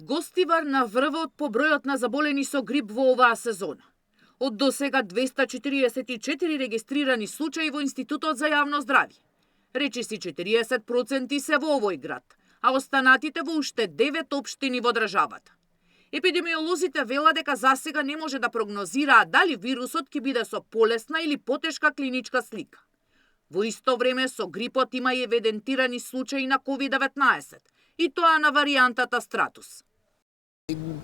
Гостивар на врвот по бројот на заболени со грип во оваа сезона. Од досега 244 регистрирани случаи во Институтот за јавно здравје. Речиси 40% се во овој град, а останатите во уште 9 општини во државата. Епидемиолозите велат дека засега не може да прогнозираат дали вирусот ќе биде со полесна или потешка клиничка слика. Во исто време со грипот има и евидентирани случаи на COVID-19, и тоа на варијантата Стратус.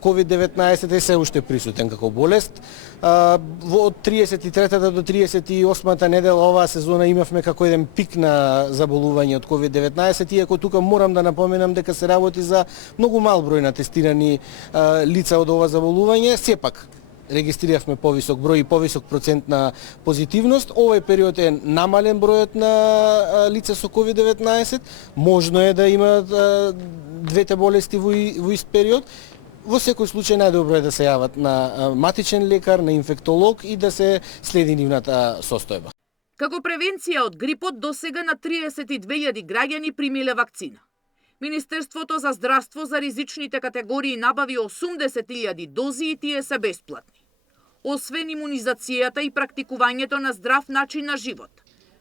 COVID-19 е се уште присутен како болест. Од 33-та до 38-та недела оваа сезона имавме како еден пик на заболување од COVID-19, иако тука морам да напоменам дека се работи за многу мал број на тестирани лица од ова заболување, сепак регистриравме повисок број и повисок процент на позитивност. Овој период е намален бројот на лица со COVID-19. Можно е да имаат двете болести во ист период. Во секој случај најдобро е да се јават на матичен лекар, на инфектолог и да се следи нивната состојба. Како превенција од грипот досега на 32.000 граѓани примиле вакцина. Министерството за здравство за ризичните категории набави 80.000 дози и тие се бесплатни. Освен имунизацијата и практикувањето на здрав начин на живот,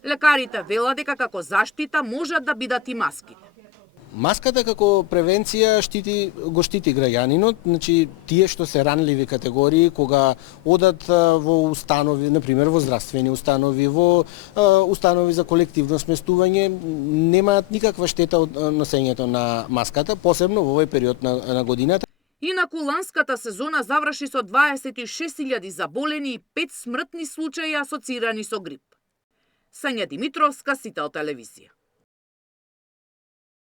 лекарите велат дека како заштита можат да бидат и маските. Маската како превенција го штити граѓанинот, значи тие што се ранливи категории кога одат во установи, на пример во здравствени установи, во установи за колективно сместување, немаат никаква штета од носењето на маската, посебно во овој период на годината. Инаку ланската сезона заврши со 26.000 заболени и 5 смртни случаи асоцирани со грип. Сања Димитровска, Сител телевизија.